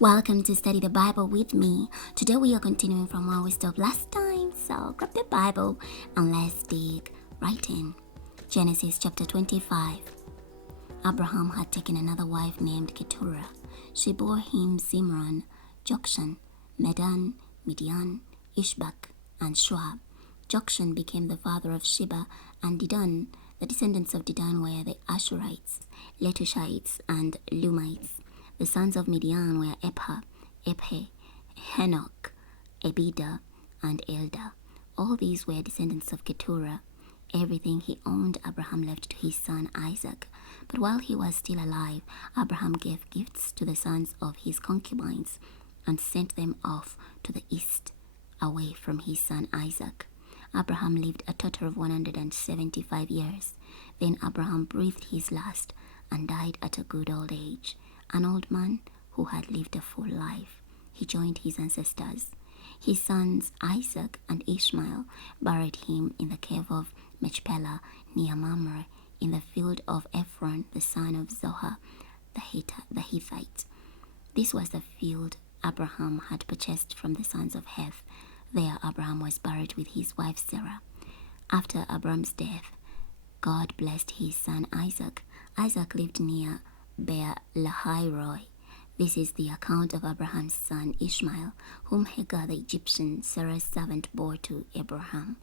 Welcome to Study the Bible with me. Today we are continuing from where we stopped last time, so grab the Bible and let's dig right in. Genesis chapter 25. Abraham had taken another wife named Keturah. She bore him Zimran, Jokshan, Medan, Midian, Ishbak, and Shuab. Jokshan became the father of Sheba and Dedan. The descendants of Dedan were the Ashurites, Letushites, and Lumites. The sons of Midian were Epha, Ephe, Henoch, Ebida, and Elda. All these were descendants of Keturah. Everything he owned Abraham left to his son Isaac. But while he was still alive, Abraham gave gifts to the sons of his concubines and sent them off to the east, away from his son Isaac. Abraham lived a total of 175 years. Then Abraham breathed his last and died at a good old age. An old man who had lived a full life. He joined his ancestors. His sons Isaac and Ishmael buried him in the cave of Machpelah near Mamre, in the field of Ephron, the son of Zohar, the Hittite. This was the field Abraham had purchased from the sons of Heth. There Abraham was buried with his wife Sarah. After Abraham's death, God blessed his son Isaac. Isaac lived near Beer-lahai-roi. This is the account of Abraham's son Ishmael, whom Hagar the Egyptian, Sarah's servant, bore to Abraham.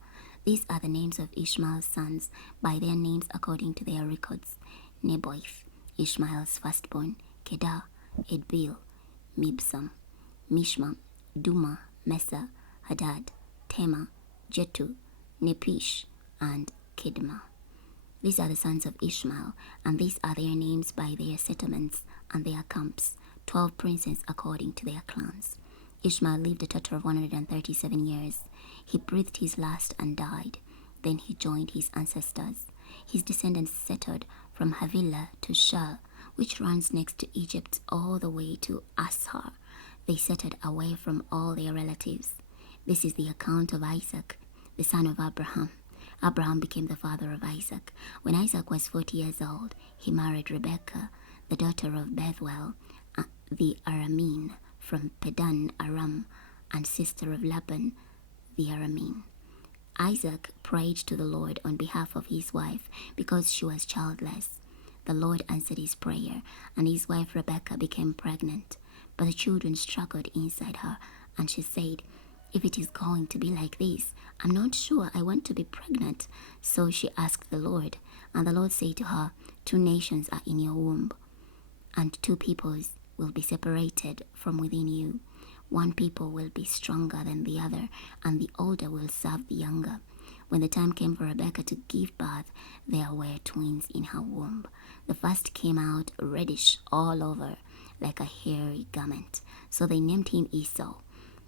These are the names of Ishmael's sons, by their names according to their records: Nebaioth, Ishmael's firstborn; Kedar, Edbil, Mibsam, Mishma, Duma, Mesa, Hadad, Tema, Jetu, Nepish, and Kedma. These are the sons of Ishmael, and these are their names by their settlements and their camps, 12 princes according to their clans. Ishmael lived a total of 137 years. He breathed his last and died. Then he joined his ancestors. His descendants settled from Havilah to Shur, which runs next to Egypt, all the way to Ashar. They settled away from all their relatives. This is the account of Isaac, the son of Abraham. Abraham became the father of Isaac. When Isaac was 40 years old, he married Rebekah, the daughter of Bethuel, the Aramean, from Padan Aram, and sister of Laban, the Aramean. Isaac prayed to the Lord on behalf of his wife because she was childless. The Lord answered his prayer, and his wife Rebekah became pregnant. But the children struggled inside her, and she said, "If it is going to be like this, I'm not sure I want to be pregnant." So she asked the Lord, and the Lord said to her, "2 nations are in your womb, and 2 peoples will be separated from within you. 1 people will be stronger than the other, and the older will serve the younger." When the time came for Rebekah to give birth, there were twins in her womb. The first came out reddish all over, like a hairy garment. So they named him Esau.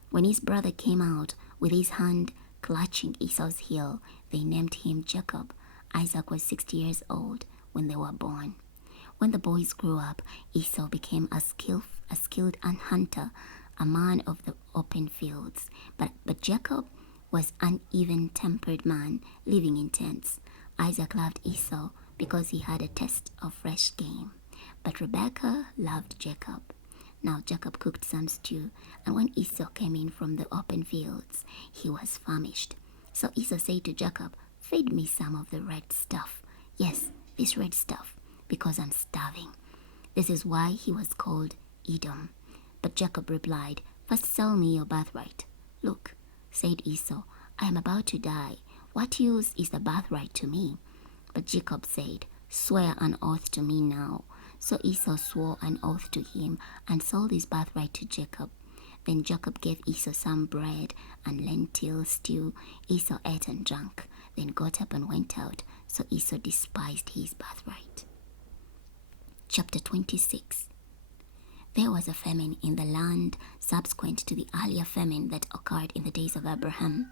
When his brother came out with his hand clutching Esau's heel, they named him Jacob. Isaac was 60 years old when they were born. When the boys grew up, Esau became a skilled hunter, a man of the open fields. But Jacob was an even-tempered man living in tents. Isaac loved Esau because he had a taste of fresh game. But Rebekah loved Jacob. Now Jacob cooked some stew, and when Esau came in from the open fields, he was famished. So Esau said to Jacob, "Feed me some of the red stuff. Yes, this red stuff, because I'm starving." This is why he was called Edom. But Jacob replied, "First sell me your birthright." "Look," said Esau, "I am about to die. What use is the birthright to me?" But Jacob said, "Swear an oath to me now." So Esau swore an oath to him and sold his birthright to Jacob. Then Jacob gave Esau some bread and lentil stew. Esau ate and drank, then got up and went out. So Esau despised his birthright. Chapter 26. There was a famine in the land subsequent to the earlier famine that occurred in the days of Abraham.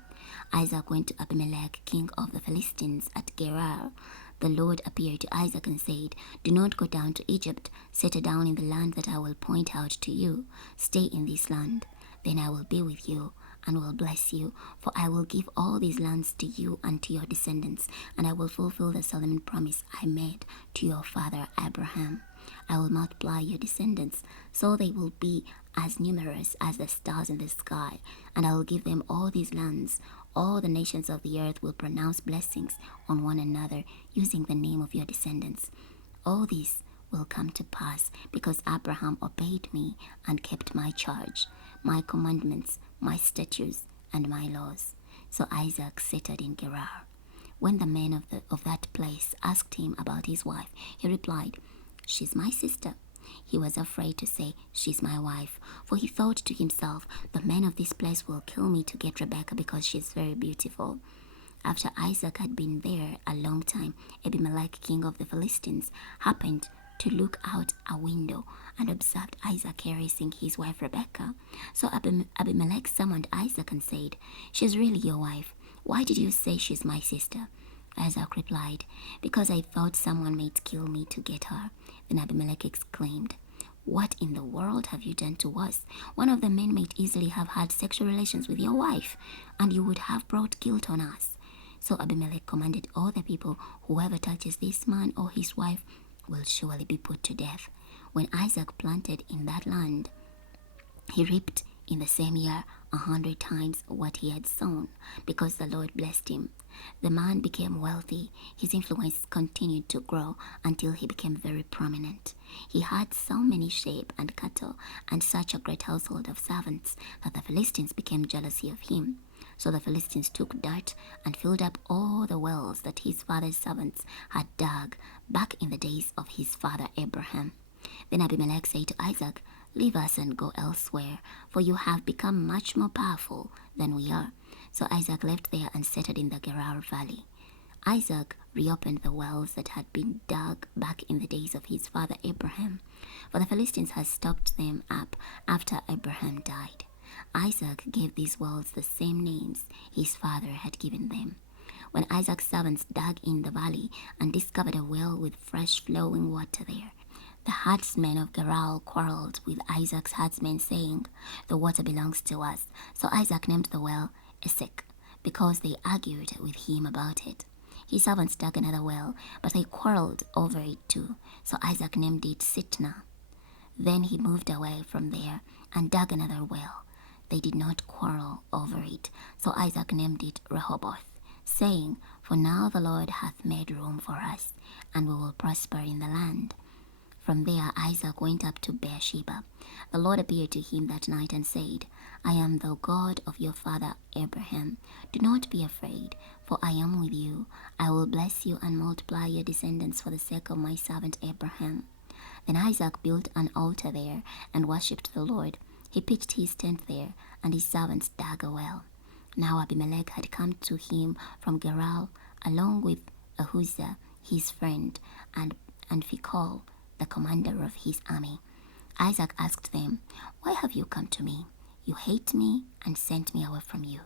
Isaac went to Abimelech, king of the Philistines, at Gerar. The Lord appeared to Isaac and said, "Do not go down to Egypt. Settle down in the land that I will point out to you. Stay in this land. Then I will be with you and will bless you, for I will give all these lands to you and to your descendants, and I will fulfill the solemn promise I made to your father Abraham. I will multiply your descendants, so they will be as numerous as the stars in the sky, and I will give them all these lands. All the nations of the earth will pronounce blessings on one another using the name of your descendants. All this will come to pass because Abraham obeyed me and kept my charge, my commandments, my statutes, and my laws. So Isaac settled in Gerar. When the men of that place asked him about his wife, he replied, "She's my sister." He was afraid to say, "She's my wife," for he thought to himself, "The men of this place will kill me to get Rebekah because she's very beautiful." After Isaac had been there a long time, Abimelech, king of the Philistines, happened to look out a window and observed Isaac caressing his wife Rebekah. So Abimelech summoned Isaac and said, "She's really your wife. Why did you say she's my sister?" Isaac replied, "Because I thought someone might kill me to get her." Then Abimelech exclaimed, "What in the world have you done to us? One of the men might easily have had sexual relations with your wife, and you would have brought guilt on us." So Abimelech commanded all the people, "Whoever touches this man or his wife will surely be put to death." When Isaac planted in that land, he reaped in the same year 100 times what he had sown, because the Lord blessed him. The man became wealthy. His influence continued to grow until he became very prominent. He had so many sheep and cattle and such a great household of servants that the Philistines became jealous of him. So the Philistines took dirt and filled up all the wells that his father's servants had dug back in the days of his father Abraham. Then Abimelech said to Isaac, "Leave us and go elsewhere, for you have become much more powerful than we are." So Isaac left there and settled in the Gerar valley. Isaac reopened the wells that had been dug back in the days of his father Abraham, for the Philistines had stopped them up after Abraham died. Isaac gave these wells the same names his father had given them. When Isaac's servants dug in the valley and discovered a well with fresh flowing water there, the herdsmen of Gerar quarreled with Isaac's herdsmen, saying, "The water belongs to us." So Isaac named the well Esek, because they argued with him about it. His servants dug another well, but they quarreled over it too. So Isaac named it Sitnah. Then he moved away from there and dug another well. They did not quarrel over it, so Isaac named it Rehoboth, saying, "For now the Lord hath made room for us, and we will prosper in the land." From there Isaac went up to Beersheba. The Lord appeared to him that night and said, "I am the God of your father Abraham. Do not be afraid, for I am with you. I will bless you and multiply your descendants for the sake of my servant Abraham." Then Isaac built an altar there and worshipped the Lord. He pitched his tent there, and his servants dug a well. Now Abimelech had come to him from Gerar, along with Ahuzah, his friend, and Phicol, the commander of his army. Isaac asked them, "Why have you come to me? You hate me and sent me away from you."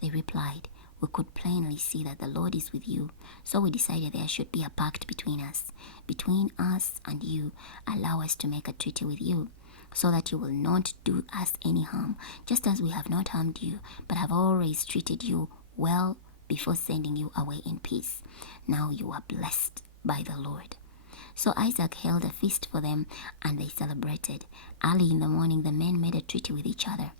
They replied, "We could plainly see that the Lord is with you, so we decided there should be a pact between us. Between us and you, allow us to make a treaty with you, so that you will not do us any harm, just as we have not harmed you, but have always treated you well before sending you away in peace. Now you are blessed by the Lord." So Isaac held a feast for them, and they celebrated. Early in the morning the men made a treaty with each other.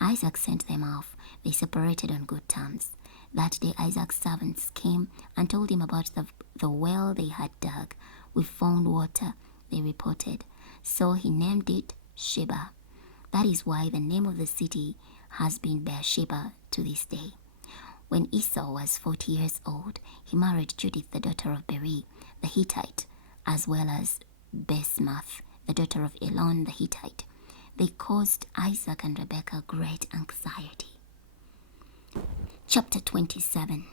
Isaac sent them off. They separated on good terms. That day Isaac's servants came and told him about the well they had dug. "We found water," they reported. So he named it Sheba. That is why the name of the city has been Beersheba to this day. When Esau was 40 years old, he married Judith, the daughter of Beri, the Hittite, as well as Basemath, the daughter of Elon the Hittite. They caused Isaac and Rebekah great anxiety. Chapter 27.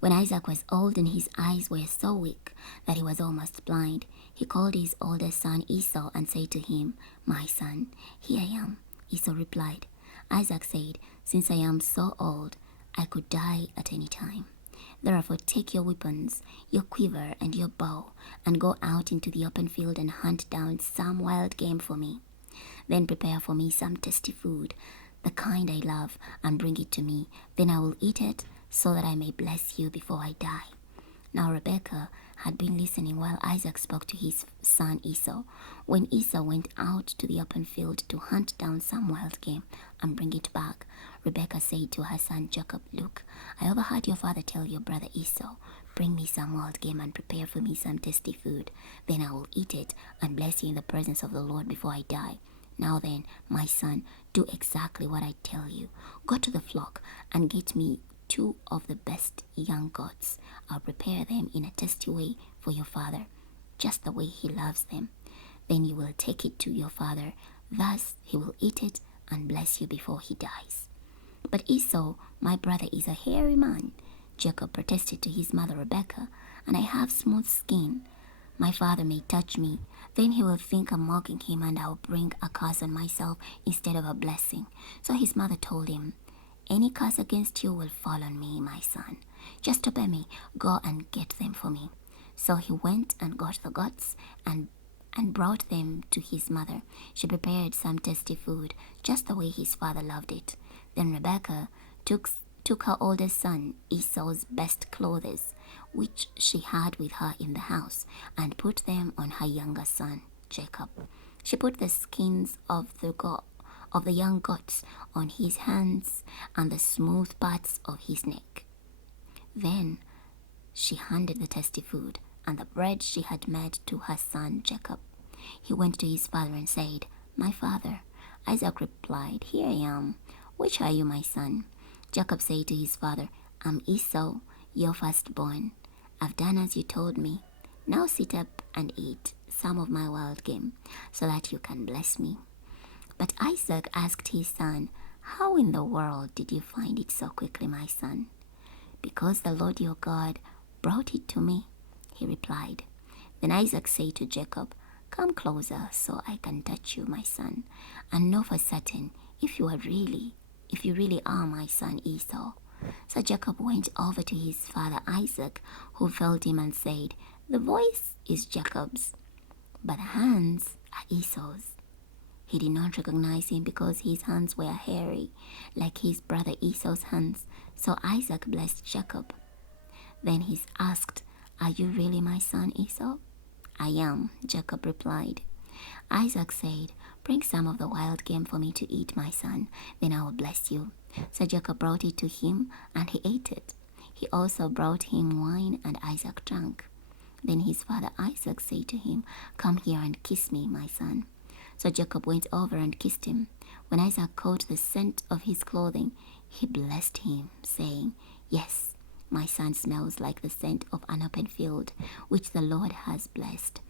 When Isaac was old and his eyes were so weak that he was almost blind, he called his oldest son Esau and said to him, "My son, here I am." Esau replied. Isaac said, "Since I am so old, I could die at any time. Therefore take your weapons, your quiver and your bow, and go out into the open field and hunt down some wild game for me. Then prepare for me some tasty food, the kind I love, and bring it to me. Then I will eat it, so that I may bless you before I die." Now Rebekah had been listening while Isaac spoke to his son Esau. When Esau went out to the open field to hunt down some wild game and bring it back, Rebekah said to her son Jacob, "Look, I overheard your father tell your brother Esau, 'Bring me some wild game and prepare for me some tasty food. Then I will eat it and bless you in the presence of the Lord before I die.' Now then, my son, do exactly what I tell you. Go to the flock and get me 2 of the best young goats. I'll prepare them in a tasty way for your father, just the way he loves them. Then you will take it to your father. Thus he will eat it and bless you before he dies." "But Esau, my brother, is a hairy man," Jacob protested to his mother Rebekah, "and I have smooth skin. My father may touch me. Then he will think I'm mocking him, and I'll bring a curse on myself instead of a blessing." So his mother told him, "Any curse against you will fall on me, my son. Just obey me. Go and get them for me." So he went and got the goats and brought them to his mother. She prepared some tasty food, just the way his father loved it. Then Rebekah took her oldest son Esau's best clothes, which she had with her in the house, and put them on her younger son Jacob. She put the skins of the young goats on his hands and the smooth parts of his neck. Then she handed the tasty food and the bread she had made to her son Jacob. He went to his father and said, "My father." Isaac replied, "Here I am. Which are you, my son?" Jacob said to his father, "I'm Esau, your firstborn. I've done as you told me. Now sit up and eat some of my wild game, so that you can bless me." But Isaac asked his son, "How in the world did you find it so quickly, my son?" "Because the Lord your God brought it to me," he replied. Then Isaac said to Jacob, "Come closer so I can touch you, my son, and know for certain if you really are my son Esau." So Jacob went over to his father Isaac, who felt him and said, "The voice is Jacob's, but the hands are Esau's." He did not recognize him because his hands were hairy, like his brother Esau's hands. So Isaac blessed Jacob. Then he asked, "Are you really my son Esau?" "I am," Jacob replied. Isaac said, "Bring some of the wild game for me to eat, my son. Then I will bless you." So Jacob brought it to him, and he ate it. He also brought him wine, and Isaac drank. Then his father Isaac said to him, "Come here and kiss me, my son." So Jacob went over and kissed him. When Isaac caught the scent of his clothing, he blessed him, saying, "Yes, my son smells like the scent of an open field, which the Lord has blessed.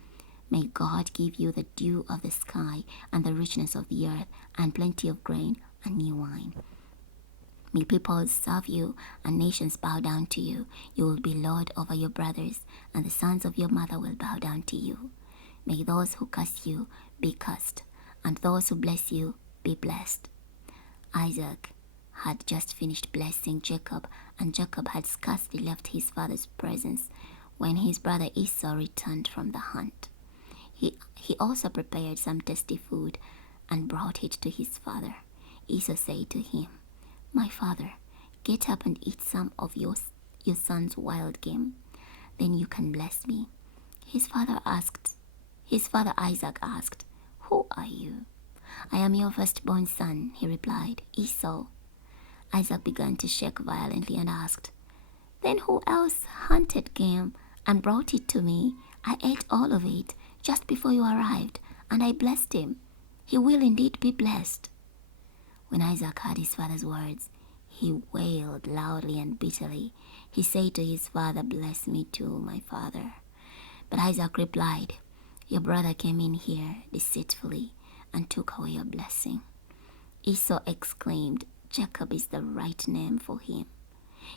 May God give you the dew of the sky and the richness of the earth and plenty of grain and new wine. May peoples serve you and nations bow down to you. You will be lord over your brothers, and the sons of your mother will bow down to you. May those who curse you be cursed, and those who bless you be blessed." Isaac had just finished blessing Jacob, and Jacob had scarcely left his father's presence when his brother Esau returned from the hunt. He also prepared some tasty food and brought it to his father. Esau said to him, "My father, get up and eat some of your son's wild game. Then you can bless me." His father Isaac asked, "Who are you?" "I am your firstborn son," he replied, "Esau." Isaac began to shake violently and asked, "Then who else hunted game and brought it to me? I ate all of it just before you arrived, and I blessed him. He will indeed be blessed." When Isaac heard his father's words, he wailed loudly and bitterly. He said to his father, "Bless me too, my father." But Isaac replied, "Your brother came in here deceitfully and took away your blessing." Esau exclaimed, "Jacob is the right name for him.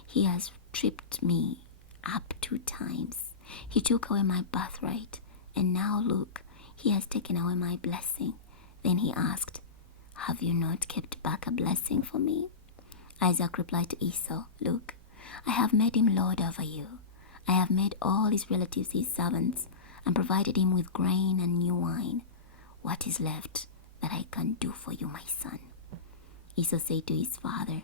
He has tripped me up 2 times. He took away my birthright, and now look, he has taken away my blessing." Then he asked, "Have you not kept back a blessing for me?" Isaac replied to Esau, "Look, I have made him lord over you. I have made all his relatives his servants and provided him with grain and new wine. What is left that I can do for you, my son?" Esau said to his father,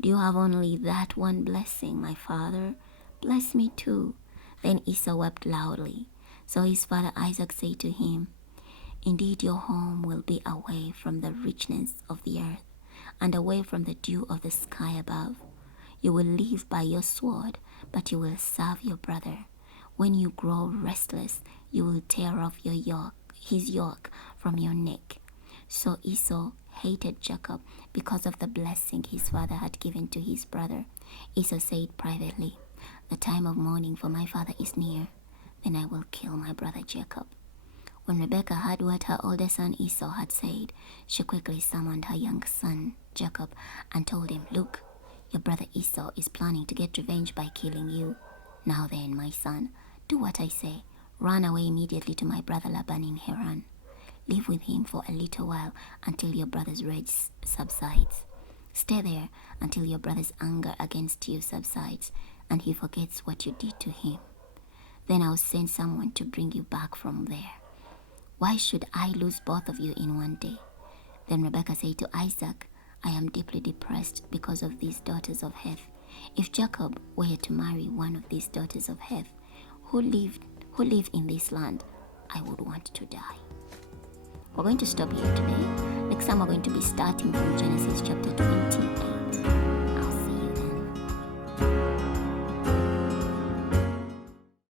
"Do you have only that one blessing, my father? Bless me too. Then Esau wept loudly. So his father Isaac said to him, Indeed, your home will be away from the richness of the earth, and away from the dew of the sky above. You will live by your sword, but you will serve your brother. When you grow restless, you will tear off his yoke from your neck. So Esau hated Jacob because of the blessing his father had given to his brother. Esau said privately, The time of mourning for my father is near. Then I will kill my brother Jacob. When Rebekah heard what her older son Esau had said, she quickly summoned her young son Jacob and told him, Look, your brother Esau is planning to get revenge by killing you. Now then, my son, do what I say. Run away immediately to my brother Laban in Haran. Live with him for a little while until your brother's rage subsides. Stay there until your brother's anger against you subsides and he forgets what you did to him. Then I'll send someone to bring you back from there. Why should I lose both of you in one day? Then Rebekah said to Isaac, I am deeply depressed because of these daughters of Heth. If Jacob were to marry one of these daughters of Heth, who live in this land, I would want to die. We're going to stop here today. Next time we're going to be starting from Genesis chapter 20.